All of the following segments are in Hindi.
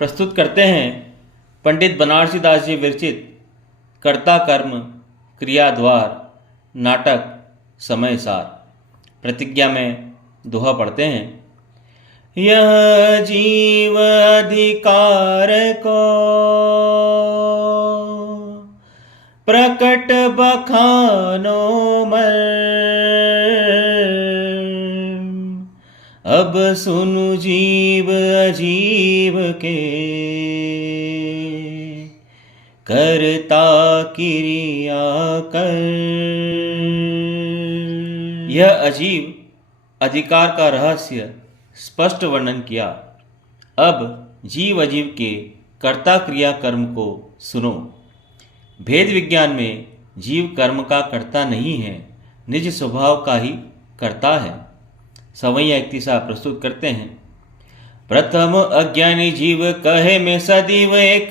प्रस्तुत करते हैं पंडित बनारसी दास जी विरचित कर्ता कर्म क्रिया द्वार नाटक समय सार। प्रतिज्ञा में दोहा पढ़ते हैं। यह जीव अधिकार को प्रकट बखानो अब सुनु जीव अजीव के करता क्रिया कर। यह अजीब अधिकार का रहस्य स्पष्ट वर्णन किया। अब जीव अजीव के कर्ता क्रिया कर्म को सुनो। भेद विज्ञान में जीव कर्म का कर्ता नहीं है, निज स्वभाव का ही कर्ता है। सवैया इक्तिसा प्रस्तुत करते हैं। प्रथम अज्ञानी जीव कहे में सदैव एक,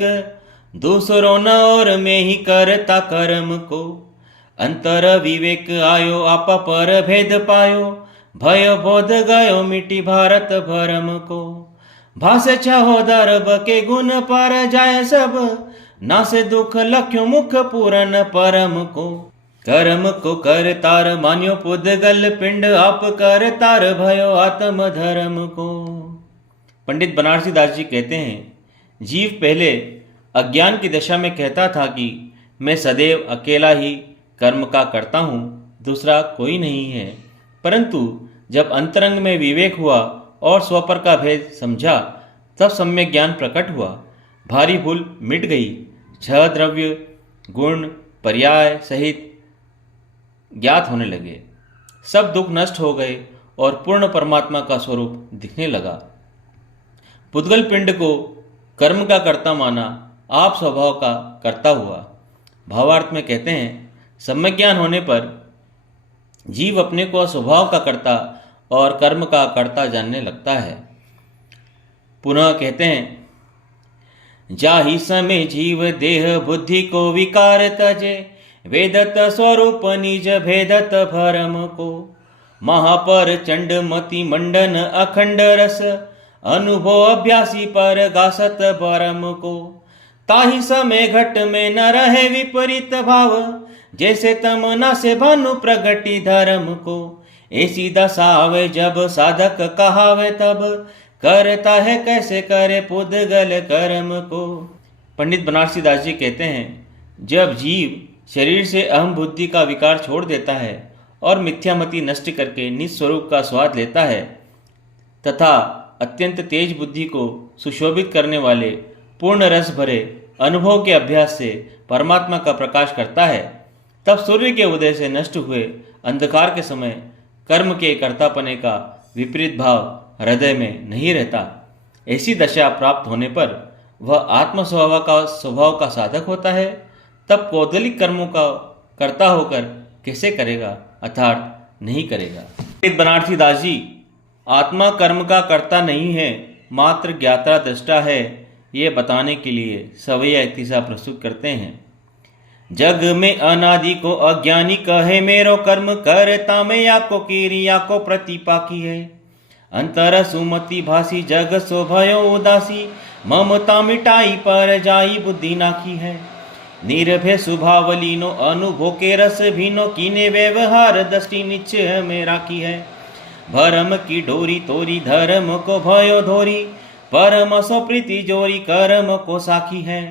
दूसरो न और में ही करता कर्म को। अंतर विवेक आयो आपा पर भेद पायो, भय बोध गयो मिटी भारत भरम को। भाषे छहो दरब के गुण पर जाय सब, नासे दुख लख्यो मुख पूरन परम को। कर्म को कर तार मान्यो पुद्गल पिंड, आप कर तार भयो आत्म धर्म को। पंडित बनारसी दास जी कहते हैं, जीव पहले अज्ञान की दशा में कहता था कि मैं सदैव अकेला ही कर्म का करता हूँ, दूसरा कोई नहीं है। परंतु जब अंतरंग में विवेक हुआ और स्वपर का भेद समझा, तब सम्यक ज्ञान प्रकट हुआ। भारी भूल मिट गई। छह द्रव्य गुण पर्याय सहित ज्ञात होने लगे। सब दुख नष्ट हो गए और पूर्ण परमात्मा का स्वरूप दिखने लगा। पुद्गल पिंड को कर्म का कर्ता माना, आप स्वभाव का कर्ता हुआ। भावार्थ में कहते हैं, सम्यक ज्ञान होने पर जीव अपने को स्वभाव का कर्ता और कर्म का कर्ता जानने लगता है। पुनः कहते हैं, जाहि समय जीव देह बुद्धि को विकार तजे, वेदत स्वरूप निज भेदत भरम को। महापर चंड मति मंडन अखंड रस, अनुभव अभ्यासी पर गासत भरम को। ताहि समय घट में न रहे विपरीत भाव, जैसे तमना से भानु प्रगति धर्म को। ऐसी दशा आवे जब साधक कहावे, तब करता है कैसे करे पुद्गल कर्म को। पंडित बनारसी दास जी कहते हैं, जब जीव शरीर से अहम बुद्धि का विकार छोड़ देता है और मिथ्यामति नष्ट करके निज स्वरूप का स्वाद लेता है तथा अत्यंत तेज बुद्धि को सुशोभित करने वाले पूर्ण रस भरे अनुभव के अभ्यास से परमात्मा का प्रकाश करता है, तब सूर्य के उदय से नष्ट हुए अंधकार के समय कर्म के कर्तापने का विपरीत भाव हृदय में नहीं रहता। ऐसी दशा प्राप्त होने पर वह आत्म स्वभाव का साधक होता है। तब पौद्गलिक कर्मों का कर्ता होकर कैसे करेगा, अर्थात नहीं करेगा। बनारसी दास जी आत्मा कर्म का कर्ता नहीं है, मात्र ज्ञाता दृष्टा है, ये बताने के लिए सवैया इक्तिसा प्रस्तुत करते हैं। जग में अनादि को अज्ञानी कहे, मेरो कर्म करता में या को क्रिया को प्रतिपाकी है। अंतर सुमति भासी जग सो भयो उदासी, ममता मिटाई पर जाई बुद्धि नाखी है। निर्भय सुभावलीनो अनुभव के रस भीनो, कीने व्यवहार दृष्टि निश्चय में राखी है। भरम की डोरी तोरी धर्म को भयो धोरी, परम सो प्रीति जोरी कर्म को साखी है।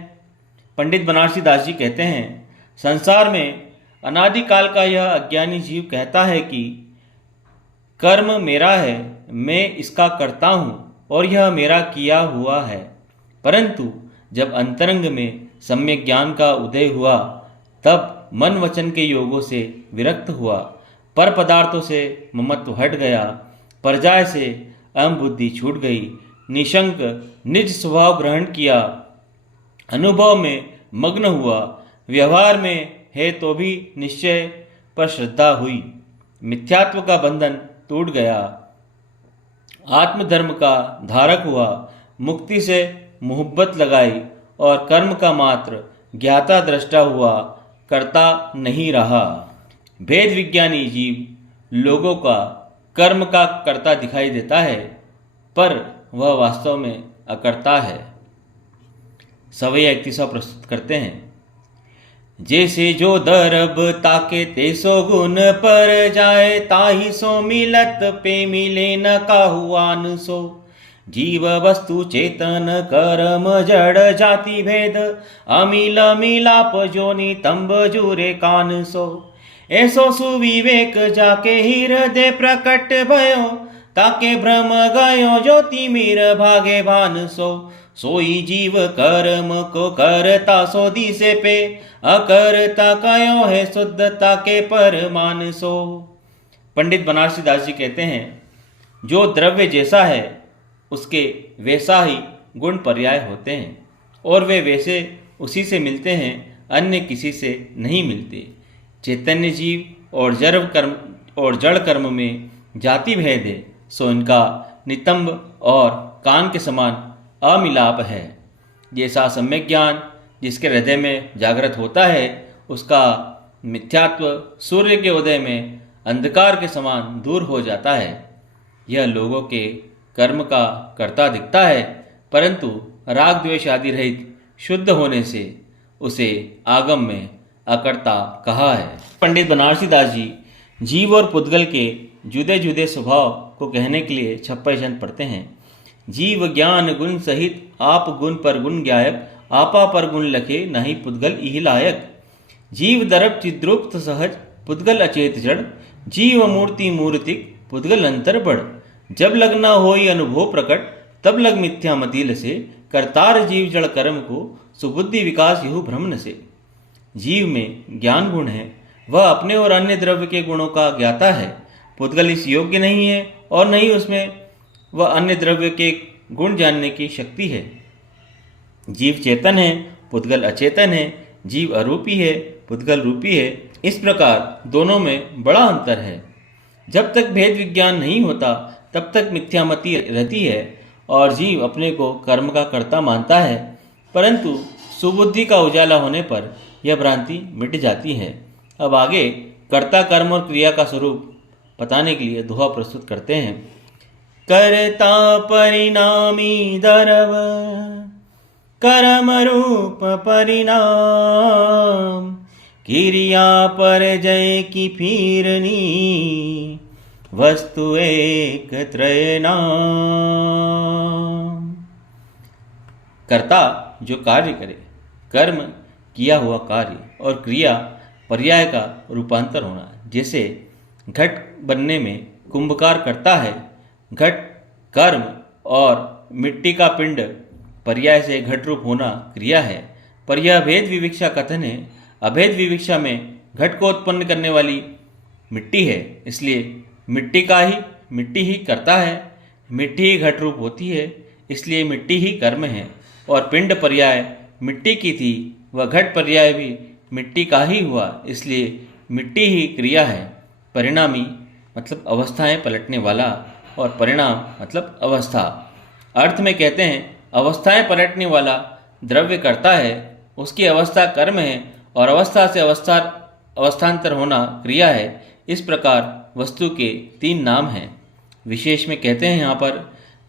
पंडित बनारसी दास जी कहते हैं, संसार में अनादिकाल का यह अज्ञानी जीव कहता है कि कर्म मेरा है, मैं इसका करता हूँ और यह मेरा किया हुआ है। परंतु जब अंतरंग में सम्यक ज्ञान का उदय हुआ, तब मन वचन के योगों से विरक्त हुआ, पर पदार्थों से ममत्व हट गया, परजाय से अहम बुद्धि छूट गई, निशंक निज स्वभाव ग्रहण किया, अनुभव में मग्न हुआ, व्यवहार में है तो भी निश्चय पर श्रद्धा हुई, मिथ्यात्व का बंधन टूट गया, आत्मधर्म का धारक हुआ, मुक्ति से मोहब्बत लगाई और कर्म का मात्र ज्ञाता दृष्टा हुआ, कर्ता नहीं रहा। भेद विज्ञानी जीव लोगों का कर्म का कर्ता दिखाई देता है, पर वह वास्तव में अकर्ता है। सवैया 31 प्रस्तुत करते हैं। जैसे जो दरब ताके तेसो गुण पर जाए, ताही सो मिलत पे मिले न काहुआन सो। जीव वस्तु चेतन कर्म जड़ जाति भेद, अमिल मिलाप जोनि तंब जुरे कान सो। ऐसो सुविवेक जाके हृदय प्रकट भयो, ताके भ्रम गयो ज्योति मीर भागे भान सो। सोई जीव कर्म को करता सो दिसे पे, अकरता कयो है शुद्धता के परमान सो। पंडित बनारसी दास जी कहते हैं, जो द्रव्य जैसा है उसके वैसा ही गुण पर्याय होते हैं, और वे वैसे उसी से मिलते हैं, अन्य किसी से नहीं मिलते। चैतन्य जीव और जड़ कर्म में जाति भेद है, सो इनका नितंब और कान के समान अमिलाप है। जैसा सम्यक ज्ञान जिसके हृदय में जागृत होता है, उसका मिथ्यात्व सूर्य के उदय में अंधकार के समान दूर हो जाता है। यह लोगों के कर्म का कर्ता दिखता है, परंतु राग द्वेष आदि रहित शुद्ध होने से उसे आगम में अकर्ता कहा है। पंडित बनारसी दास जी जीव और पुद्गल के जुदे जुदे स्वभाव को कहने के लिए 56 छंद पढ़ते हैं। जीव ज्ञान गुण सहित आप गुण पर गुण ज्ञायक, आपा पर गुण लखे नहीं पुद्गल इहि लायक। जीव दरब चिद्रूप सहज, पुद्गल अचेत जड़, जीव मूर्ति मूर्तिक, पुद्गल अंतर बड़। जब लग न होई अनुभव प्रकट, तब लग मिथ्या मतील से, करतार जीव जड़ कर्म को, सुबुद्धि विकास यहु भ्रमण से। जीव में ज्ञान गुण है, वह अपने और अन्य द्रव्य के गुणों का ज्ञाता है। पुद्गल इस योग्य नहीं है, और नहीं उसमें वह अन्य द्रव्य के गुण जानने की शक्ति है। जीव चेतन है, पुद्गल अचेतन है। जीव अरूपी है, पुद्गल रूपी है। इस प्रकार दोनों में बड़ा अंतर है। जब तक भेद विज्ञान नहीं होता, तब तक मिथ्यामति रहती है, और जीव अपने को कर्म का कर्ता मानता है, परंतु सुबुद्धि का उजाला होने पर यह भ्रांति मिट जाती है। अब आगे कर्ता कर्म और क्रिया का स्वरूप बताने के लिए दोहा प्रस्तुत करते हैं। कर्ता परिणामी दरव, कर्म रूप परिणाम, क्रिया पर जय की फिरनी, वस्तु एक त्रय नाम। कर्ता जो कार्य करे, कर्म किया हुआ कार्य, और क्रिया पर्याय का रूपांतर होना। जैसे घट बनने में कुंभकार करता है, घट कर्म, और मिट्टी का पिंड पर्याय से घट रूप होना क्रिया है। पर यह भेद विविक्षा कथन है। अभेद विविक्षा में घट को उत्पन्न करने वाली मिट्टी है, इसलिए मिट्टी ही करता है। मिट्टी ही घट रूप होती है, इसलिए मिट्टी ही कर्म है। और पिंड पर्याय मिट्टी की थी, वह घट पर्याय भी मिट्टी का ही हुआ, इसलिए मिट्टी ही क्रिया है। परिणामी मतलब अवस्थाएं पलटने वाला, और परिणाम मतलब अवस्था। अर्थ में कहते हैं, अवस्थाएं पलटने वाला द्रव्य करता है, उसकी अवस्था कर्म है, और अवस्था से अवस्थांतर होना क्रिया है। इस प्रकार वस्तु के 3 नाम हैं। विशेष में कहते हैं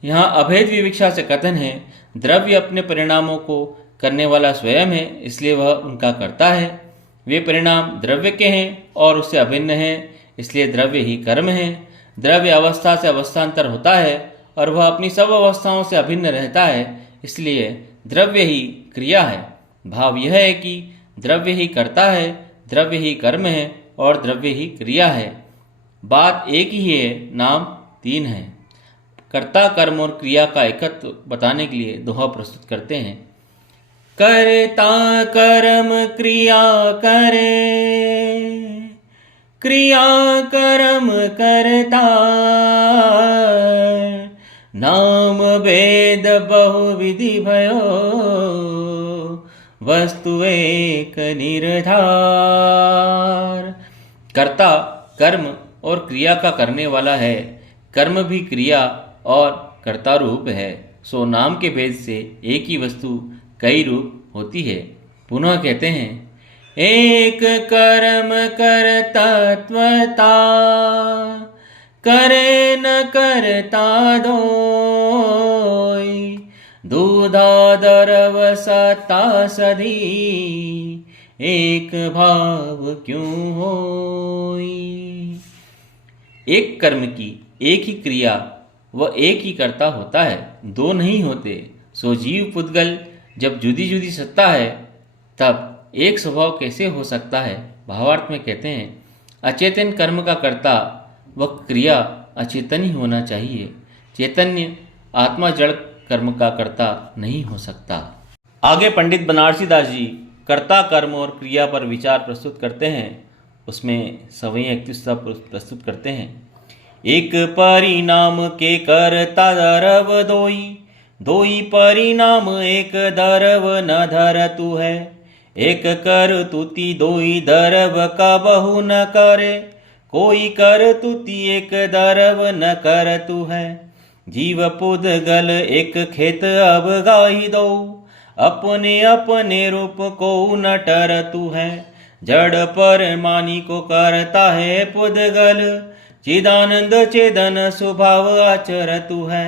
यहाँ अभेद विविक्षा से कथन है, द्रव्य अपने परिणामों को करने वाला स्वयं है, इसलिए वह उनका करता है। वे परिणाम द्रव्य के हैं और उससे अभिन्न हैं, इसलिए द्रव्य ही कर्म है। द्रव्य अवस्था से अवस्थांतर होता है, और वह अपनी सब अवस्थाओं से अभिन्न रहता है, इसलिए द्रव्य ही क्रिया है। भाव यह है कि द्रव्य ही करता है, द्रव्य ही कर्म है, और द्रव्य ही क्रिया है। बात एक ही है, नाम 3 है। कर्ता कर्म और क्रिया का एकत्व बताने के लिए दोहा प्रस्तुत करते हैं। कर्ता कर्म क्रिया करे, क्रिया कर्म करता, नाम भेद बहुविधि भयो, वस्तु एक निर्धार। कर्ता कर्म और क्रिया का करने वाला है, कर्म भी क्रिया और कर्ता रूप है। सो नाम के भेद से एक ही वस्तु कई रूप होती है। पुनः कहते हैं, एक कर्म कर्तत्वता, करे न करता दोई, दूधादरव सता सदी, एक भाव क्यों होई। एक कर्म की एक ही क्रिया व एक ही कर्ता होता है, दो नहीं होते। सो जीव पुद्गल जब जुदी जुदी सत्ता है, तब एक स्वभाव कैसे हो सकता है। भावार्थ में कहते हैं, अचेतन कर्म का कर्ता व क्रिया अचेतन ही होना चाहिए। चैतन्य आत्मा जड़ कर्म का कर्ता नहीं हो सकता। आगे पंडित बनारसी दास जी कर्ता कर्म और क्रिया पर विचार प्रस्तुत करते हैं। उसमें सवैया 31 प्रस्तुत करते हैं। एक परिणाम के कर्ता दरव दोई, दोई परिणाम एक दरव न धर तू है। एक कर तुति दोई दरव का बहु न करे, कोई कर तुति एक दरव न कर तू है। जीव पुद्गल एक खेत अब गाही दो, अपने अपने रूप को न टर तू है। जड़ पर मानी को करता है पुद्गल, चिदानंद चेदन स्वभाव आचर तू है।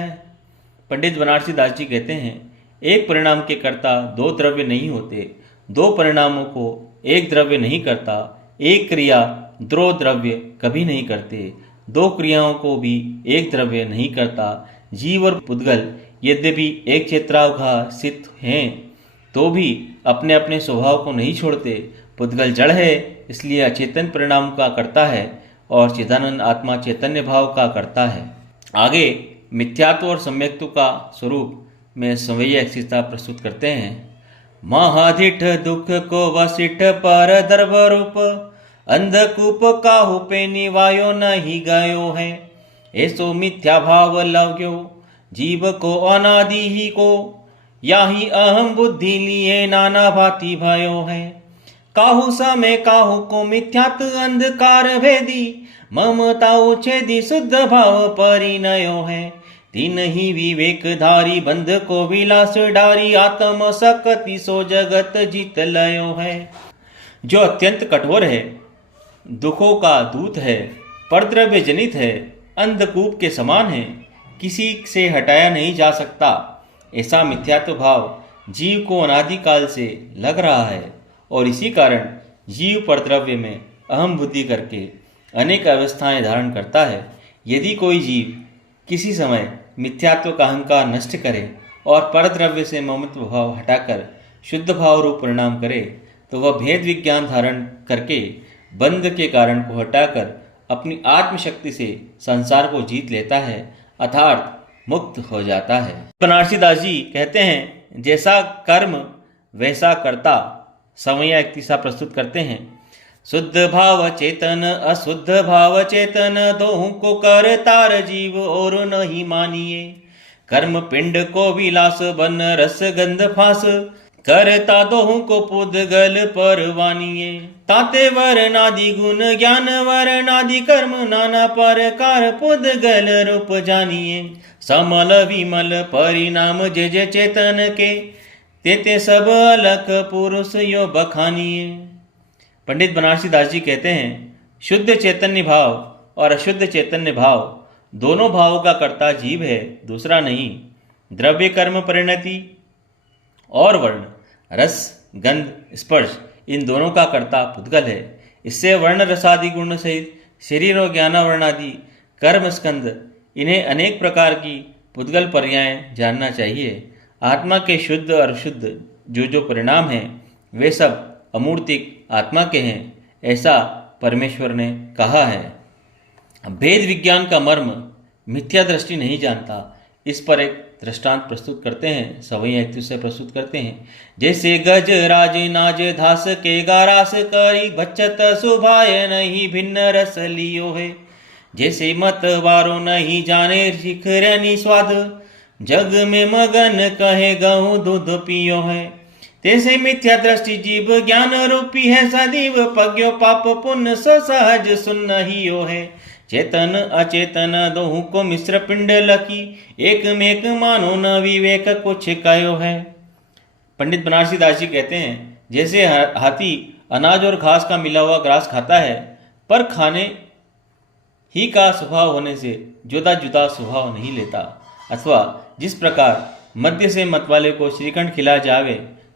पंडित बनारसी दास जी कहते हैं, एक परिणाम के कर्ता दो द्रव्य नहीं होते, दो परिणामों को एक द्रव्य नहीं करता, एक क्रिया दो द्रव्य कभी नहीं करते, दो क्रियाओं को भी एक द्रव्य नहीं करता। जीव और पुद्गल यद्यपि एक क्षेत्रावघा स्थित हैं, तो भी अपने अपने स्वभाव को नहीं छोड़ते। पुद्गल जड़ है, इसलिए अचेतन परिणाम का करता है और चिदानंद आत्मा चैतन्य भाव का करता है। आगे मिथ्यात्व और सम्यक्त्व का स्वरूप में सवैया 31 प्रस्तुत करते हैं। महाधिठ दुख को वसिठ पर दर्भ रूप, अंधकूप काहू पे निवायो नहीं गयो है। ऐसो मिथ्या भाव लव्यो जीव को अनादि ही को, याही अहम बुद्धि लिए नाना भांति भयो है। काहू समय काहू को मिथ्यात्व अंधकार भेदी, ममता उछेदी शुद्ध भाव परिणयो है। तीन ही विवेकधारी बंध को विलास डारी, आत्म सकति सो जगत जीत लयो है। जो अत्यंत कठोर है, दुखों का दूत है, परद्रव्य जनित है, अंधकूप के समान है, किसी से हटाया नहीं जा सकता, ऐसा मिथ्यात्व भाव जीव को अनादिकाल से लग रहा है और इसी कारण जीव परद्रव्य में अहम बुद्धि करके अनेक अवस्थाएं धारण करता है। यदि कोई जीव किसी समय मिथ्यात्व का अहंकार नष्ट करे और परद्रव्य से ममत्व भाव हटाकर शुद्ध भाव रूप परिणाम करे, तो वह भेद विज्ञान धारण करके बंध के कारण को हटाकर अपनी आत्मशक्ति से संसार को जीत लेता है, अर्थात मुक्त हो जाता है। बनारसी दास जी कहते हैं, जैसा कर्म वैसा कर्ता। सवैया 31 प्रस्तुत करते हैं। शुद्ध भाव चेतन अशुद्ध भाव चेतन, दोहों को करतार जीव और नहीं मानिए। कर्म पिंड को विलास बन रस गंध फास, करता दोहों को पुद्गल परवानिए। ताते वर्णादि गुण ज्ञान वर्णादि कर्म, नाना प्रकार पुद्गल रूप जानिए। समल विमल परिणाम जे जे चेतन के, तेते सब अलख पुरुष यो बखानिए। पंडित बनारसी दास जी कहते हैं, शुद्ध चैतन्य भाव और अशुद्ध चैतन्य भाव दोनों भावों का कर्ता जीव है, दूसरा नहीं। द्रव्य कर्म परिणति और वर्ण रस गंध स्पर्श, इन दोनों का कर्ता पुद्गल है। इससे वर्ण रसादि गुण सहित शरीर और ज्ञान वर्णादि कर्म स्कंद, इन्हें अनेक प्रकार की पुद्गल पर्याय जानना चाहिए। आत्मा के शुद्ध और अशुद्ध जो परिणाम हैं, वे सब अमूर्तिक आत्मा के हैं, ऐसा परमेश्वर ने कहा है। भेद विज्ञान का मर्म मिथ्या दृष्टि नहीं जानता। इस पर एक दृष्टांत प्रस्तुत करते हैं, सवैया 31 से प्रस्तुत करते हैं। जैसे गज राज नाज धास के गारास करी, बचत सुभाय नहीं भिन्न रस लियो है। जैसे मत वारो नहीं जाने शिखरनी स्वाद, जग में मगन कहे गहूँ दूध पियो है। तैसे मिथ्या दृष्टि जीव ज्ञान रूपी है, सदैव पज्ञो पाप पुण्य सहज सुन हियो है। चेतन अचेतन दोहू को मिश्र पिंड लकी, एक में एक मानो न विवेक कुछ कयो है। पंडित बनारसी दास जी कहते हैं, जैसे हाथी अनाज और घास का मिला हुआ ग्रास खाता है, पर खाने ही का स्वभाव होने से जुदा जुदा स्वभाव नहीं लेता, अथवा जिस प्रकार मद्य से मतवाले को श्रीखंड खिला जावे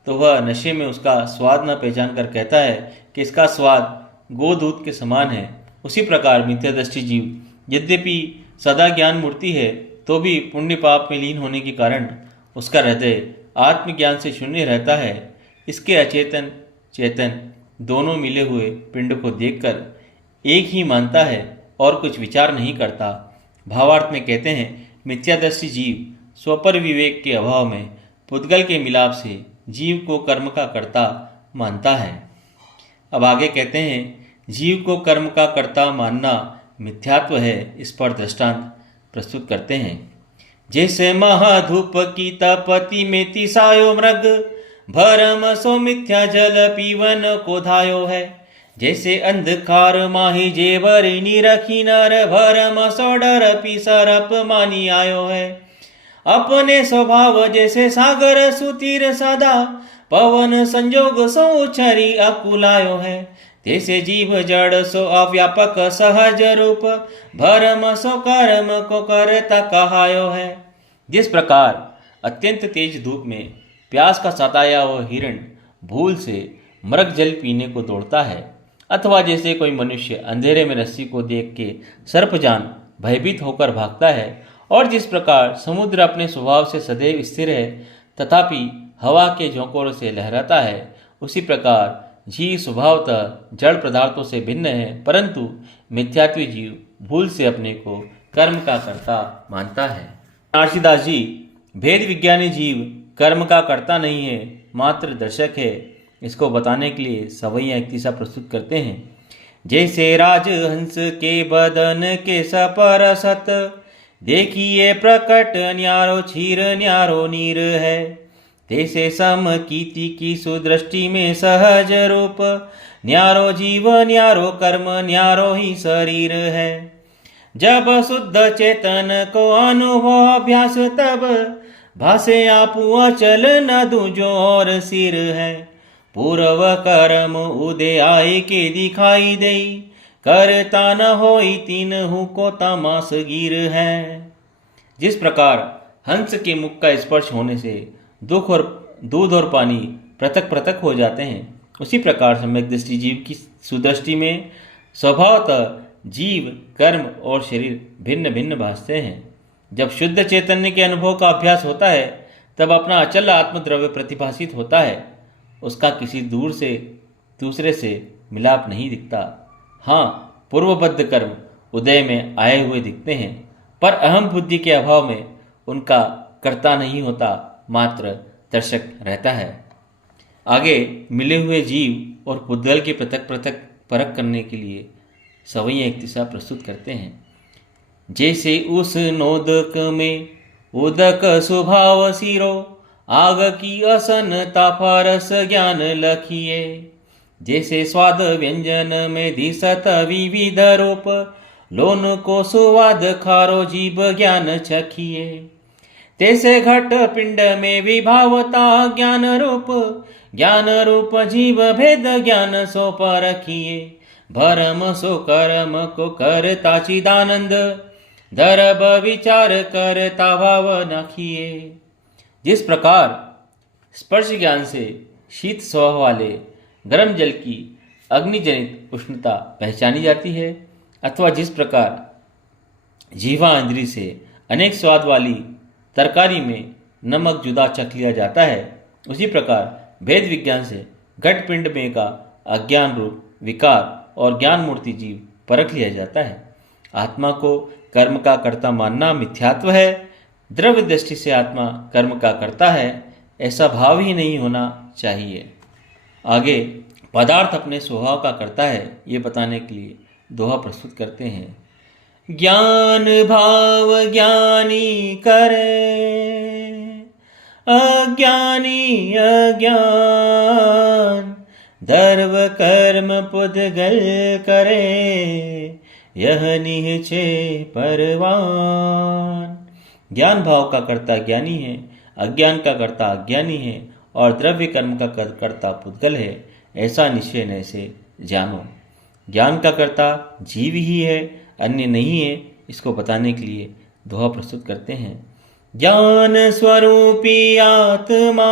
तो वह नशे में उसका स्वाद न पहचान कर कहता है कि इसका स्वाद गोदूत के समान है। उसी प्रकार मिथ्यादृष्टि जीव यद्यपि सदा ज्ञान मूर्ति है तो भी पुण्य पाप में लीन होने के कारण उसका हृदय आत्मज्ञान से शून्य रहता है। इसके अचेतन चेतन दोनों मिले हुए पिंड को देखकर एक ही मानता है और कुछ विचार नहीं करता। भावार्थ में कहते हैं मिथ्यादृष्टि जीव स्वपर विवेक के अभाव में पुद्गल के मिलाप से जीव को कर्म का कर्ता मानता है। अब आगे कहते हैं जीव को कर्म का कर्ता मानना मिथ्यात्व है। इस पर दृष्टांत प्रस्तुत करते हैं। जैसे महाधूप की तपति में तिसायो मृग भरम सो मिथ्या जल पीवन को धायो है। जैसे अंधकार माही जेवरी निरखी नर भरम सो डर पी सरप मानी आयो है। अपने स्वभाव जैसे सागर सुतीर सदा पवन संजोग सो उछरी अकुलायो है। तैसे जीव जड़ सो अव्यापक सहज रूप भरम सो कर्म को करता कहायो है। जिस प्रकार अत्यंत तेज धूप में प्यास का सताया हुआ हिरण भूल से मृग जल पीने को दौड़ता है, अथवा जैसे कोई मनुष्य अंधेरे में रस्सी को देख के सर्पजान भयभीत होकर भागता है, और जिस प्रकार समुद्र अपने स्वभाव से सदैव स्थिर है तथापि हवा के झोंकोरों से लहराता है, उसी प्रकार जीव स्वभावतः जड़ पदार्थों से भिन्न है, परंतु मिथ्यात्वी जीव भूल से अपने को कर्म का कर्ता मानता है। तुलसीदास जी भेद विज्ञानी जीव कर्म का कर्ता नहीं है, मात्र दर्शक है। इसको बताने के लिए सवैया एक तीसरा प्रस्तुत करते हैं। जैसे राजहंस के बदन के सपरसत देखिए प्रकट न्यारो क्षीर न्यारो नीर है। तैसे सम कीति की सुदृष्टि में सहज रूप न्यारो जीव न्यारो कर्म न्यारो ही शरीर है। जब शुद्ध चेतन को अनुभव अभ्यास तब भासे आपू अचल न दूजो और सिर है। पूर्व कर्म उदय आए के दिखाई दे करता न होई तीन हु को तमास गिर है। जिस प्रकार हंस के मुख का स्पर्श होने से दुख और दूध और पानी पृथक पृथक हो जाते हैं, उसी प्रकार सम्यक दृष्टि जीव की सुदृष्टि में स्वभावतः जीव कर्म और शरीर भिन्न भिन्न भासते हैं। जब शुद्ध चैतन्य के अनुभव का अभ्यास होता है तब अपना अचल आत्मद्रव्य प्रतिभासित होता है, उसका किसी दूर से दूसरे से मिलाप नहीं दिखता। हाँ, पूर्वबद्ध कर्म उदय में आए हुए दिखते हैं, पर अहम बुद्धि के अभाव में उनका कर्ता नहीं होता, मात्र दर्शक रहता है। आगे मिले हुए जीव और पुद्गल की पृथक पृथक परख करने के लिए सवैया एक तीसरा प्रस्तुत करते हैं। जैसे उस नोदक में उदक स्वभाव सिरो आग की असनता फारस ज्ञान लखिए। जैसे स्वाद व्यंजन में दिसत विविध रूप लोन को सुवाद खारो जीव ज्ञान चखिए। तैसे घट पिंड में विभावता ज्ञान रूप जीव भेद ज्ञान सो परखिए। भरम सो कर्म को करता चिदानंद दरब विचार करता भाव नखिए। जिस प्रकार स्पर्श ज्ञान से शीत स्वभाव वाले गर्म जल की अग्निजनित उष्णता पहचानी जाती है, अथवा जिस प्रकार जीवा इंद्री से अनेक स्वाद वाली तरकारी में नमक जुदा चख लिया जाता है, उसी प्रकार भेद विज्ञान से घट पिंड में का अज्ञान रूप विकार और ज्ञान मूर्ति जीव परख लिया जाता है। आत्मा को कर्म का कर्ता मानना मिथ्यात्व है। द्रव्य दृष्टि से आत्मा कर्म का करता है, ऐसा भाव ही नहीं होना चाहिए। आगे पदार्थ अपने स्वभाव का करता है, ये बताने के लिए दोहा प्रस्तुत करते हैं। ज्ञान भाव ज्ञानी करे अज्ञानी अज्ञान दर्व कर्म पुद्गल करे यह निश्चय परवान। ज्ञान भाव का कर्ता ज्ञानी है, अज्ञान का कर्ता अज्ञानी है और द्रव्य कर्म का कर्ता पुद्गल है, ऐसा निश्चय न से जानो। ज्ञान का कर्ता जीव ही है, अन्य नहीं है। इसको बताने के लिए दोहा प्रस्तुत करते हैं। ज्ञान स्वरूपी आत्मा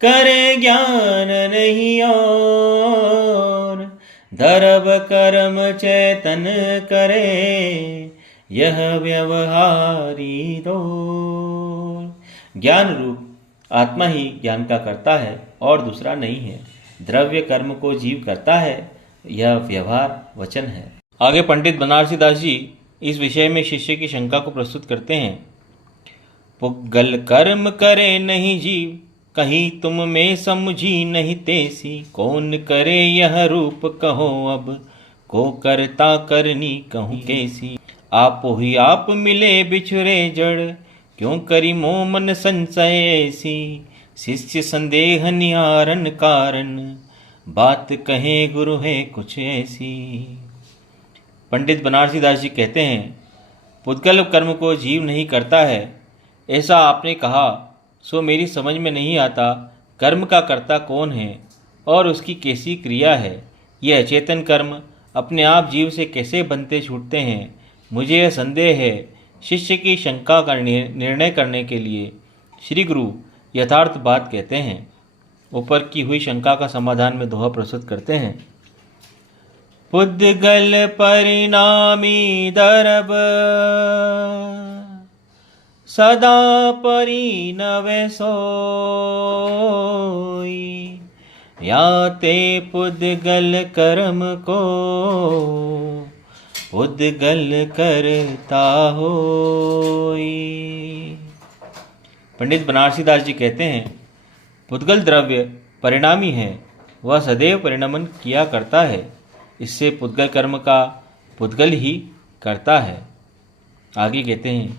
करे ज्ञान नहीं और, धर्म कर्म चेतन करे यह व्यवहारी दौर। ज्ञान रूप आत्मा ही ज्ञान का करता है और दूसरा नहीं है। द्रव्य कर्म को जीव करता है, यह व्यवहार वचन है। आगे पंडित बनारसी दास जी इस विषय में शिष्य की शंका को प्रस्तुत करते हैं। पुग्गल कर्म करे नहीं जीव, कहीं तुम में समझी नहीं तेसी। कौन करे यह रूप कहो अब, को करता करनी कहूँ कैसी। आप ही आप मिले बिछुरे जड़, क्यों करी मोह मन संशय ऐसी। शिष्य संदेह निहारन कारण, बात कहे गुरु है कुछ ऐसी। पंडित बनारसी दास जी कहते हैं, पुद्गल कर्म को जीव नहीं करता है, ऐसा आपने कहा, सो मेरी समझ में नहीं आता कर्म का कर्ता कौन है और उसकी कैसी क्रिया है। यह अचेतन कर्म अपने आप जीव से कैसे बनते छूटते हैं, मुझे यह संदेह है। शिष्य की शंका का निर्णय करने के लिए श्री गुरु यथार्थ बात कहते हैं। ऊपर की हुई शंका का समाधान में दोहा प्रस्तुत करते हैं। पुद्गल परिणामी दरब, सदा परिणवे सोई। याते पुद्गल कर्म को, पुद्गल करता होई। पंडित बनारसी दास जी कहते हैं, पुद्गल द्रव्य परिणामी है, वह सदैव परिणमन किया करता है, इससे पुद्गल कर्म का पुद्गल ही करता है। आगे कहते हैं,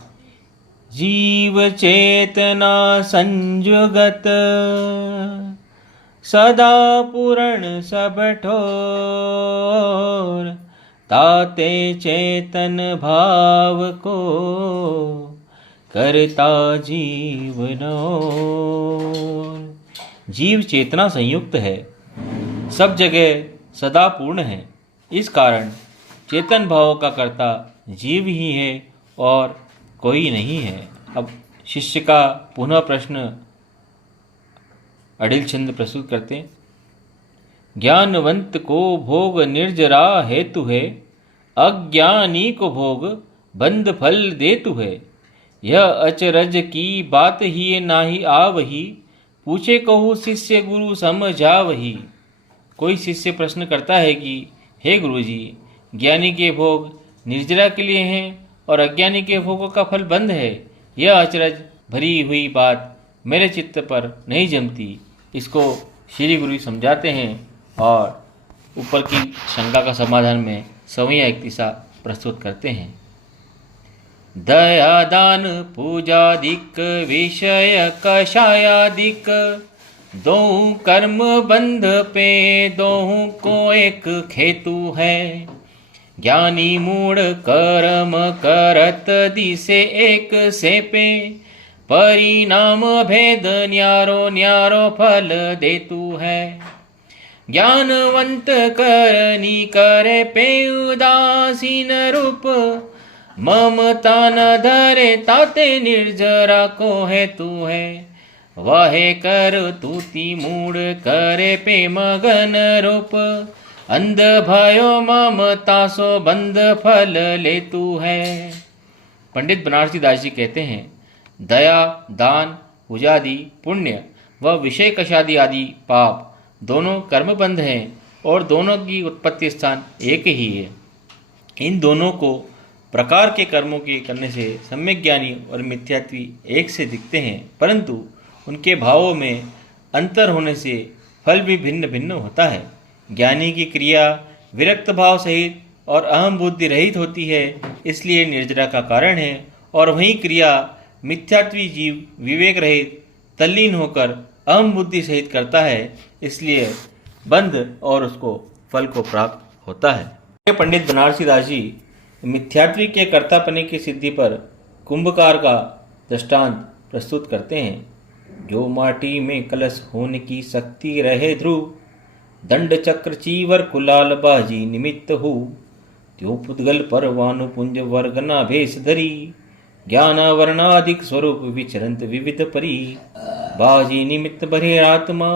जीव चेतना संजुगत, सदा पूर्ण सब ठोर। ताते चेतन भाव को, करता जीवनो। जीव चेतना संयुक्त है, सब जगह सदा पूर्ण है, इस कारण चेतन भाव का कर्ता जीव ही है और कोई नहीं है। अब शिष्य का पुनः प्रश्न अडिल छंद प्रस्तुत करते हैं। ज्ञानवंत को भोग निर्जरा हेतु है, अज्ञानी को भोग बंध फल देतु है। यह अचरज की बात ही नाही आवही, पूछे कहूँ शिष्य गुरु समझावही। कोई शिष्य प्रश्न करता है कि हे गुरुजी, ज्ञानी के भोग निर्जरा के लिए हैं और अज्ञानी के भोगों का फल बंद है। यह अचरज भरी हुई बात मेरे चित्त पर नहीं जमती। इसको श्री गुरु समझाते हैं और ऊपर की शंका का समाधान में सवैया इक्तिसा प्रस्तुत करते हैं। दया दान पूजादिक विषय कषायादिक, दो कर्म बंध पे दोहू को एक खेतु है। ज्ञानी मूढ़ कर्म करत दिसे एक से पे, परिणाम भेद न्यारो न्यारो फल देतु है। ज्ञानवंत करनी करे पे उदासीन रूप, ममता न धरे ताते निर्जरा को हेतु है। वाहे कर तूती मूड करे पे मगन रूप, अंध भयो ममता सो बंद फल लेतु है। पंडित बनारसी दास जी कहते हैं, दया दान पूजादि पुण्य व विषय कषादि आदि पाप दोनों कर्मबंध हैं और दोनों की उत्पत्ति स्थान एक ही है। इन दोनों को प्रकार के कर्मों के करने से सम्यक ज्ञानी और मिथ्यात्वी एक से दिखते हैं, परंतु उनके भावों में अंतर होने से फल भी भिन्न भिन्न होता है। ज्ञानी की क्रिया विरक्त भाव सहित और अहम बुद्धि रहित होती है, इसलिए निर्जरा का कारण है, और वही क्रिया मिथ्यात्वी जीव विवेक रहित तल्लीन होकर अहम बुद्धि सहित करता है, इसलिए बंध और उसको फल को प्राप्त होता है। पंडित बनारसी दास जी मिथ्यात्वी के कर्तापने की सिद्धि पर कुंभकार का दृष्टांत प्रस्तुत करते हैं। जो माटी में कलश होने की शक्ति रहे ध्रुव, दंड चक्र चीवर कुलाल बाजी निमित्त हो। त्यो पुद्गल परवानु पुंज वर्गना भेष धरी, ज्ञान वर्णाधिक स्वरूप विचरंत विविध परी, बाजी निमित्त भरे आत्मा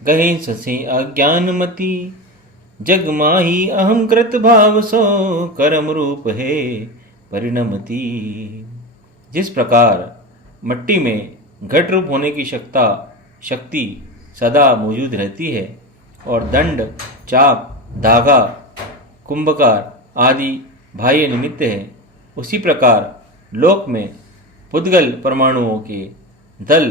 गहे ससे अज्ञान मति, जग माही अहम कृत भाव सो कर्म रूप है परिणमति। जिस प्रकार मट्टी में घट रूप होने की शक्ति सदा मौजूद रहती है और दंड, चाक, धागा, कुंभकार आदि बाह्य निमित्त है, उसी प्रकार लोक में पुद्गल परमाणुओं के दल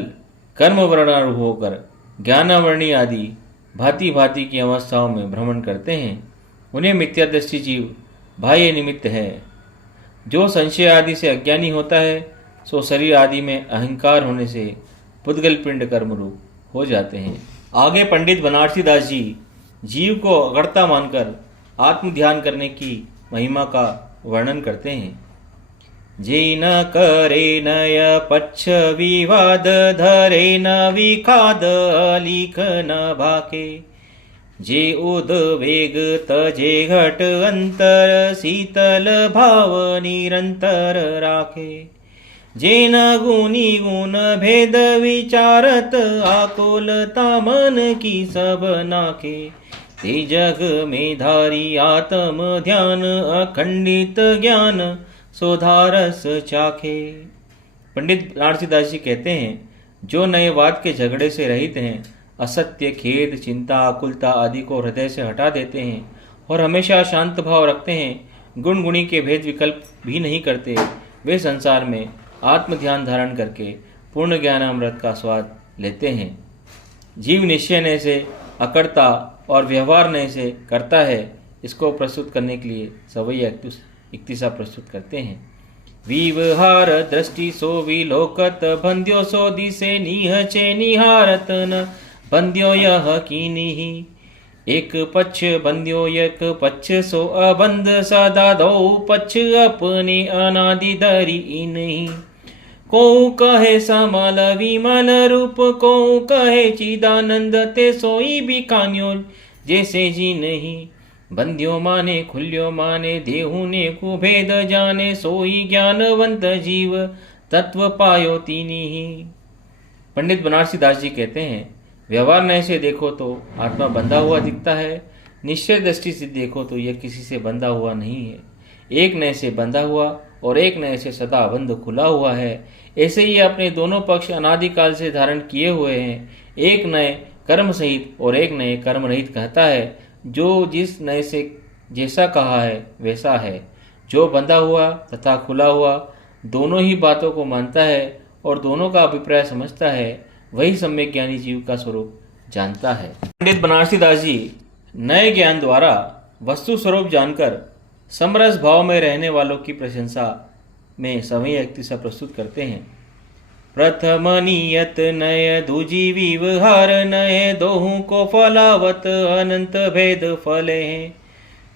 कर्म वर्णारूप होकर ज्ञानावर्णी आदि भांति भांति की अवस्थाओं में भ्रमण करते हैं। उन्हें मिथ्यादृष्टि जीव बाह्य निमित्त है। जो संशय आदि से अज्ञानी होता है सो शरीर आदि में अहंकार होने से पुद्गल पिंड कर्म रूप हो जाते हैं। आगे पंडित बनारसी दास जी जीव को अगरता मानकर आत्म ध्यान करने की महिमा का वर्णन करते हैं। जे न करे नय पक्ष विवाद, धरे न विखाद अलीक न भाके, जे उद्वेग तजे घट अंतर, शीतल भाव निरंतर राखे, जे न गुनी गुण भेद विचारत, आकुलता मन की सब नाखे, ते जग में धारी आत्म ध्यान, अखंडित ज्ञान सोधारस चाखे। पंडित बनारसी दास जी कहते हैं, जो नए वाद के झगड़े से रहित हैं, असत्य, खेद, चिंता, आकुलता आदि को हृदय से हटा देते हैं और हमेशा शांत भाव रखते हैं, गुण गुणी के भेद विकल्प भी नहीं करते, वे संसार में आत्म ध्यान धारण करके पूर्ण ज्ञानामृत का स्वाद लेते हैं। जीव निश्चय नय से अकर्ता और व्यवहार नय से करता है, इसको प्रस्तुत करने के लिए सवैया इक्तिसा प्रस्तुत करते हैं। विवहार दृष्टि सो विलोकत, बंध्यो सो दिसे निह चे निहारत न, बंध्यो यह कीनिहि एक पक्ष, बंध्यो एक पक्ष सो अबंध, सदा दो पक्ष अपने अनादि धरि इनहि, को कहे समल विमल रूप, को कहे चिदानंद, ते सोई बिकान्यो जैसे जी नहीं, बंध्यो माने खुल्यो माने, देहु ने कुभेद जाने, सोई ज्ञानवंत जीव तत्व पायो तीनी। पंडित बनारसी दास जी कहते हैं, व्यवहार नय से देखो तो आत्मा बंधा हुआ दिखता है, निश्चय दृष्टि से देखो तो यह किसी से बंधा हुआ नहीं है। एक नय से बंधा हुआ और एक नय से सदा बंध खुला हुआ है। ऐसे ही अपने दोनों पक्ष अनादिकाल से धारण किए हुए हैं। एक नय कर्म सहित और एक नय कर्म रहित कहता है। जो जिस नय से जैसा कहा है वैसा है। जो बंधा हुआ तथा खुला हुआ दोनों ही बातों को मानता है और दोनों का अभिप्राय समझता है, वही सम्यक ज्ञानी जीव का स्वरूप जानता है। पंडित बनारसी दास जी नए ज्ञान द्वारा वस्तु स्वरूप जानकर समरस भाव में रहने वालों की प्रशंसा में समय इक्तिसा प्रस्तुत करते हैं। प्रथम नियत नय दूजी व्यवहार नय, दोहू को फलावत अनंत भेद फले हैं।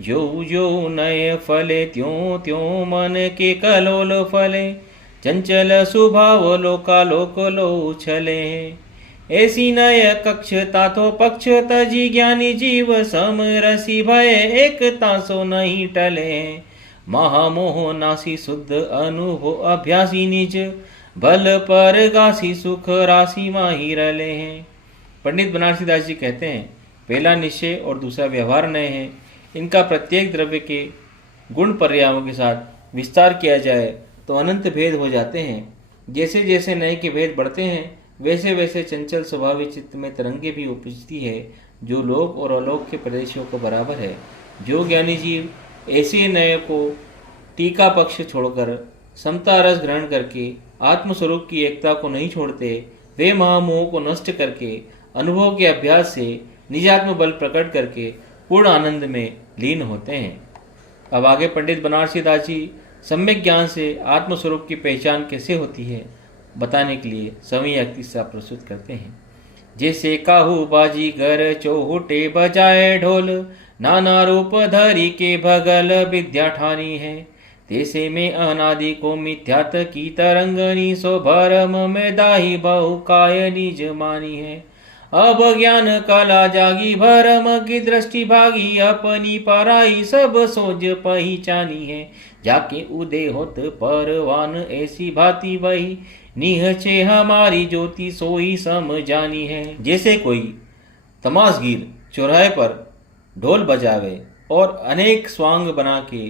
जो जो नय फले त्यों त्यों मन के कलोल फले, चंचल स्वभाव लोकालोक लो उछले हैं। ऐसी नय कक्ष ताथो पक्ष तजी, ज्ञानी जीव समरसी भय एक तासो नहीं टले। महामोह नासी शुद्ध अनुभव अभ्यासी निज, बल पर गासी सुख राशि माही रले हैं। पंडित बनारसी दास जी कहते हैं, पहला निश्चय और दूसरा व्यवहार नय है। इनका प्रत्येक द्रव्य के गुण पर्यायों के साथ विस्तार किया जाए तो अनंत भेद हो जाते हैं। जैसे जैसे नय के भेद बढ़ते हैं वैसे वैसे चंचल स्वभावी चित्त में तरंगे भी उपजती है, जो लोक और अलोक के प्रदेशों को बराबर है। जो ज्ञानी जीव ऐसे नय को टीका पक्ष छोड़कर समता रस ग्रहण करके आत्मस्वरूप की एकता को नहीं छोड़ते, वे महामोह को नष्ट करके अनुभव के अभ्यास से निजात्म बल प्रकट करके पूर्ण आनंद में लीन होते हैं। अब आगे पंडित बनारसी दास जी सम्यक ज्ञान से आत्मस्वरूप की पहचान कैसे होती है बताने के लिए समय इक्तिसा प्रस्तुत करते हैं। जैसे काहू बाजीगर चौहुटे बजाए ढोल, नाना रूप धरी के भगल विद्या ठानी है। तैसे में अनादि को मिथ्यात की तरंगनी, सो भरम में दाही बहु काय निज मानी है। अब ज्ञान कला जागी, भरम की दृष्टि भागी, अपनी पराई सब सोच पहचानी है। जाके उदय होत परवान, ऐसी भांति वही निहचे हमारी ज्योति, सोई समझानी है। जैसे कोई तमाशगीर चौराहे पर ढोल बजावे और अनेक स्वांग बना के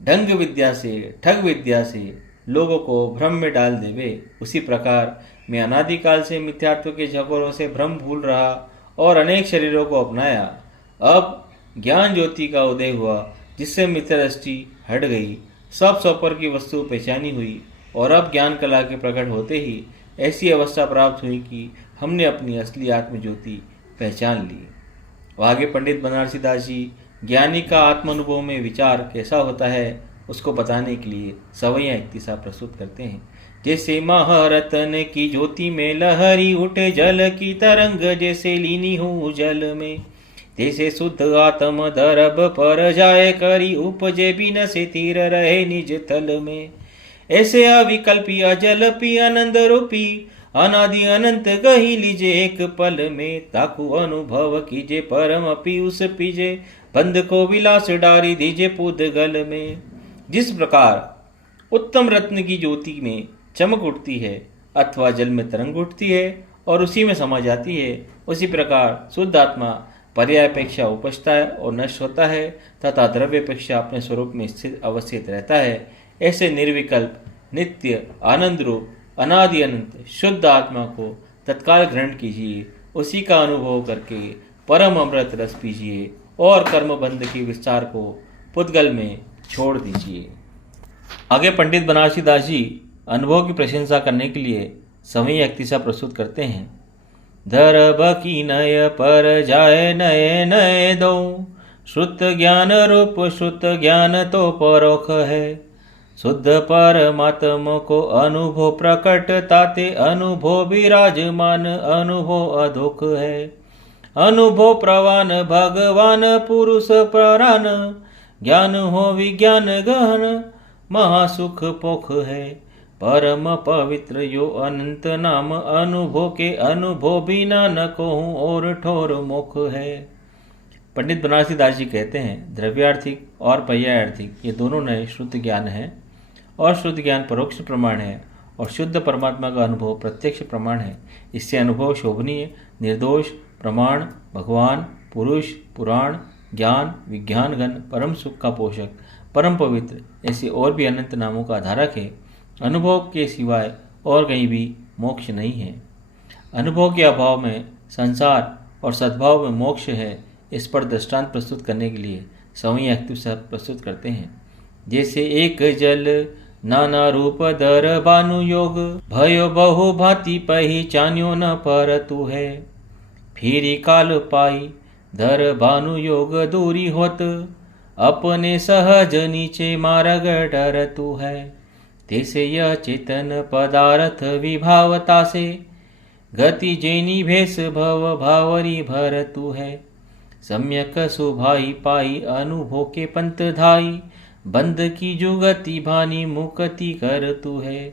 ढंग विद्या से, ठग विद्या से लोगों को भ्रम में डाल देवे, उसी प्रकार मैं अनादिकाल से मिथ्यात्व के झकोरों से भ्रम भूल रहा और अनेक शरीरों को अपनाया। अब ज्ञान ज्योति का उदय हुआ, जिससे मिथ्या दृष्टि हट गई, सब स्वपर की वस्तु पहचानी हुई, और अब ज्ञान कला के प्रकट होते ही ऐसी अवस्था प्राप्त हुई कि हमने अपनी असली आत्म ज्योति पहचान ली। आगे पंडित बनारसी दास जी ज्ञानी का आत्मानुभव में विचार कैसा होता है उसको बताने के लिए सवैया इक्तिसा प्रस्तुत करते हैं। जैसे महारतन की ज्योति में लहरी उठे जल की तरंग, जैसे लीनी हूँ जल में, जैसे शुद्ध आत्म दरब पर जाए करी, उपजे बिन से तीर रहे निज तल में। ऐसे अविकल्पी अजलपी आनंद रूपी अनादि अनंत कही लीजे एक पल में, ताकू अनुभव कीजे परम अपी उस पीजे, बंद को विलास डारी दीजे पूदगल में। जिस प्रकार उत्तम रत्न की ज्योति में चमक उठती है अथवा जल में तरंग उठती है और उसी में समा जाती है, उसी प्रकार शुद्ध आत्मा पर्यायपेक्षा उपजता है और नष्ट होता है तथा द्रव्यपेक्षा अपने स्वरूप में स्थित अवस्थित रहता है। ऐसे निर्विकल्प नित्य आनंद रूप अनादि अनंत शुद्ध आत्मा को तत्काल ग्रहण कीजिए, उसी का अनुभव करके परम अमृत रस पीजिए और कर्म बंध की विस्तार को पुद्गल में छोड़ दीजिए। आगे पंडित बनारसी दास जी अनुभव की प्रशंसा करने के लिए समय इक्तिसा प्रस्तुत करते हैं। धरब की नय पर जाए नये नये दो, श्रुत ज्ञान रूप श्रुत ज्ञान तो परोख है, शुद्ध परमात्मा को अनुभव प्रकट ताते, अनुभव विराजमान अनुभव अधोख है। अनुभव प्रवान भगवान पुरुष प्राण, ज्ञान हो विज्ञान गहन महासुख पोख है, परम पवित्र यो अनंत नाम, अनुभव के अनुभव बिना न कहूँ और ठोर मुख है। पंडित बनारसी दास जी कहते हैं द्रव्यार्थिक और पर्यायार्थिक ये दोनों नए शुद्ध ज्ञान है और शुद्ध ज्ञान परोक्ष प्रमाण है और शुद्ध परमात्मा का अनुभव प्रत्यक्ष प्रमाण है। इससे अनुभव शोभनीय निर्दोष प्रमाण भगवान पुरुष पुराण ज्ञान विज्ञान घन परम सुख का पोषक परम पवित्र ऐसे और भी अनंत नामों का धारक है। अनुभव के सिवाय और कहीं भी मोक्ष नहीं है। अनुभव के अभाव में संसार और सद्भाव में मोक्ष है। इस पर दृष्टांत प्रस्तुत करने के लिए समय इक्तिसा प्रस्तुत करते हैं। जैसे एक जल नाना रूप दर बानु योग, भयो बहु भांति पहचान्यो न पर तू है, फिरी काल पाई धर भानु योग दूरी होत, अपने सहज नीचे मार्ग डर तू है। तैसे यह चेतन पदार्थ विभावता से, गति जेनी भेष भव भावरी भर तू है। सम्यक सुभाई पाई अनुभव के पंत धाई, बंद की जुगति भानी मुक्ति कर तू है।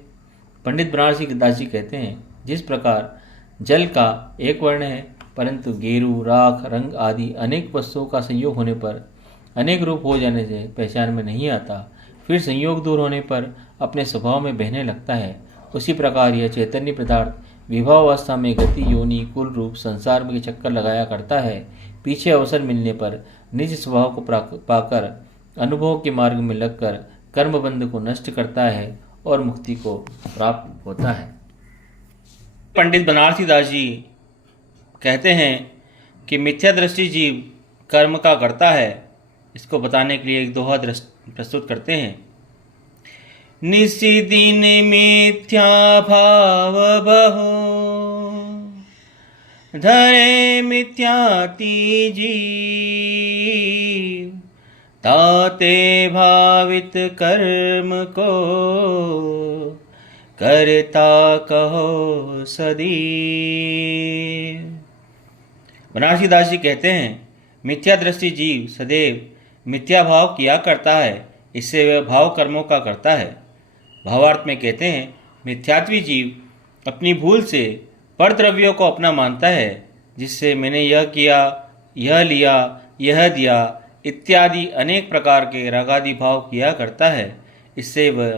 पंडित बनारसी दास जी कहते हैं जिस प्रकार जल का एक वर्ण है परंतु गेरू राख रंग आदि अनेक वस्तुओं का संयोग होने पर अनेक रूप हो जाने से पहचान में नहीं आता, फिर संयोग दूर होने पर अपने स्वभाव में बहने लगता है, उसी प्रकार यह चैतन्य पदार्थ विभावावस्था में गति योनि कुल रूप संसार में चक्कर लगाया करता है। पीछे अवसर मिलने पर निज स्वभाव को पाकर अनुभव के मार्ग में लगकर कर्मबंध को नष्ट करता है और मुक्ति को प्राप्त होता है। पंडित बनारसी दास जी कहते हैं कि मिथ्या दृष्टि जीव कर्म का करता है। इसको बताने के लिए एक दोहा प्रस्तुत करते हैं। निशिदिन मिथ्या भाव बहु, धरे मिथ्याति जीव, ताते भावित कर्म को करता कहो सदैव। बनारसी दास जी कहते हैं मिथ्या दृष्टि जीव सदैव मिथ्या भाव किया करता है, इससे वह भाव कर्मों का करता है। भावार्थ में कहते हैं मिथ्यात्वी जीव अपनी भूल से पर द्रव्यों को अपना मानता है, जिससे मैंने यह किया, यह लिया, यह दिया इत्यादि अनेक प्रकार के रागादि भाव किया करता है, इससे वह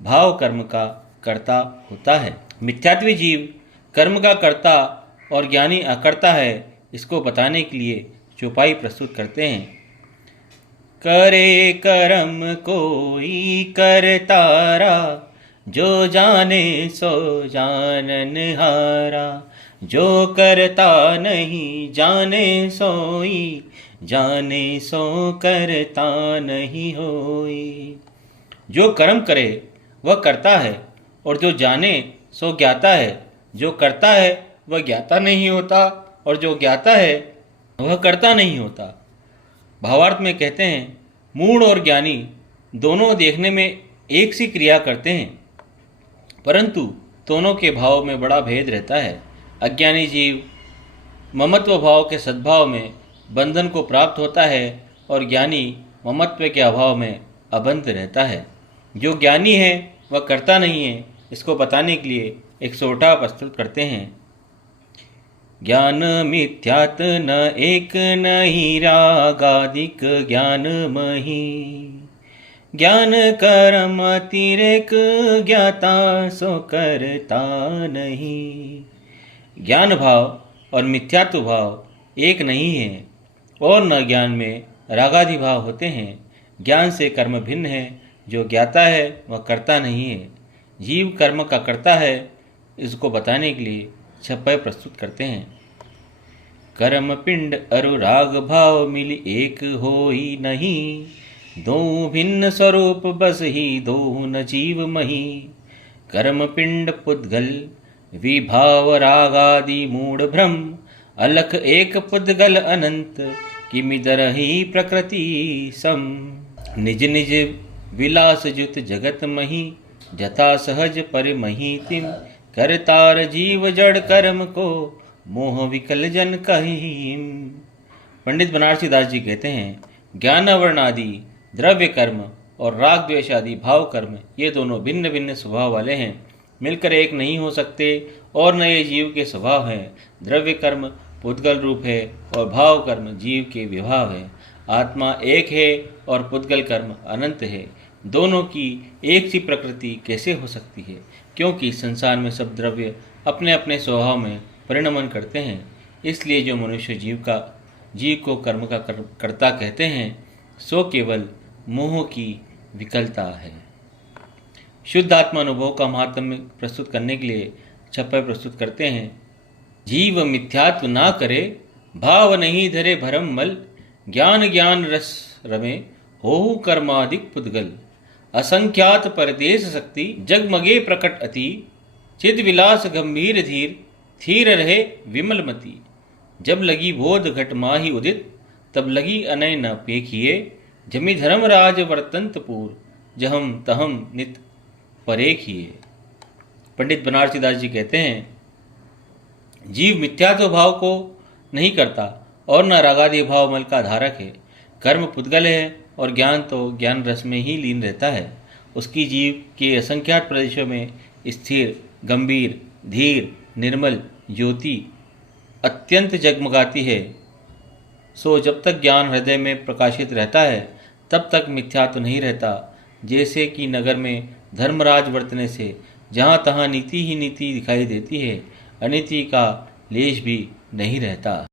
भाव कर्म का कर्ता होता है। मिथ्यात्वी जीव कर्म का कर्ता और ज्ञानी अकर्ता है, इसको बताने के लिए चौपाई प्रस्तुत करते हैं। करे कर्म कोई करतारा, जो जाने सो जाननहारा। जो करता नहीं जाने सोई, जाने सो करता नहीं होई। जो कर्म करे वह करता है, और जो जाने सो ज्ञाता है। जो करता है वह ज्ञाता नहीं होता, और जो ज्ञाता है वह करता नहीं होता। भावार्थ में कहते हैं, मूढ़ और ज्ञानी दोनों देखने में एक सी क्रिया करते हैं, परंतु दोनों के भाव में बड़ा भेद रहता है। अज्ञानी जीव ममत्व भाव के सद्भाव में बंधन को प्राप्त होता है, और ज्ञानी ममत्व के अभाव में अबंध रहता है। जो ज्ञानी है वह करता नहीं है, इसको बताने के लिए एक सोटा प्रस्तुत करते हैं। ज्ञान मिथ्यात न एक नहीं रागादिक ज्ञान मही। ज्ञान कर्म अतिरेक ज्ञाता सो करता नहीं। ज्ञान भाव और मिथ्यात्व भाव एक नहीं है, और न ज्ञान में रागादि भाव होते हैं। ज्ञान से कर्म भिन्न है, जो ज्ञाता है वह करता नहीं है। जीव कर्म का करता है, इसको बताने के लिए छप्पय प्रस्तुत करते हैं। कर्म पिंड अनुराग भाव मिल एक होई नहीं। दो भिन्न स्वरूप बस ही दो न जीव मही। कर्म पिंड पुद्गल विभाव रागादि मूढ़ भ्रम। अलख एक पुद्गल अनंत किमिदर ही प्रकृति सम। निज निज विलास जुत जगत मही। जथा सहज परिमही तिम। करतार जीव जड़ कर्म को मोह विकल जन कहीम। पंडित बनारसी दास जी कहते हैं, ज्ञान वर्ण आदि द्रव्य कर्म और राग द्वेष आदि भाव कर्म ये दोनों भिन्न भिन्न स्वभाव वाले हैं, मिलकर एक नहीं हो सकते, और न ये जीव के स्वभाव हैं। द्रव्य कर्म पुद्गल रूप है और भाव कर्म जीव के विभाव है। आत्मा एक है और पुद्गल कर्म अनंत है। दोनों की एक सी प्रकृति कैसे हो सकती है? क्योंकि संसार में सब द्रव्य अपने अपने स्वभाव में परिणमन करते हैं। इसलिए जो मनुष्य जीव को कर्म का कर्ता कहते हैं, सो केवल मोह की विकलता है। शुद्ध आत्मा अनुभव का महात्म्य प्रस्तुत करने के लिए छप्पय प्रस्तुत करते हैं। जीव मिथ्यात्व ना करे, भाव नहीं धरे भरम मल। ज्ञान ज्ञान रस रमे, होहु कर्मादिक पुद्गल। असंख्यात परदेश शक्ति, जगमगे प्रकट अति। चिद विलास गंभीर धीर, थीर रहे विमल मति। जब लगी बोध घट माही उदित, तब लगी अनय न पेखिए। जमि धर्मराज वर्तंतपुर, जहम तहम नित परेखिए। पंडित बनारसी दास जी कहते हैं, जीव मिथ्यात्व भाव को नहीं करता और न रागादि भाव मल का धारक है। कर्म पुद्गल है और ज्ञान तो ज्ञान रस में ही लीन रहता है। उसकी जीव के असंख्यात प्रदेशों में स्थिर, गंभीर, धीर, निर्मल ज्योति अत्यंत जगमगाती है। सो जब तक ज्ञान हृदय में प्रकाशित रहता है, तब तक मिथ्यात्व नहीं रहता। जैसे कि नगर में धर्मराज वर्तने से जहाँ तहाँ नीति ही नीति दिखाई देती है, अनीति का लेश भी नहीं रहता।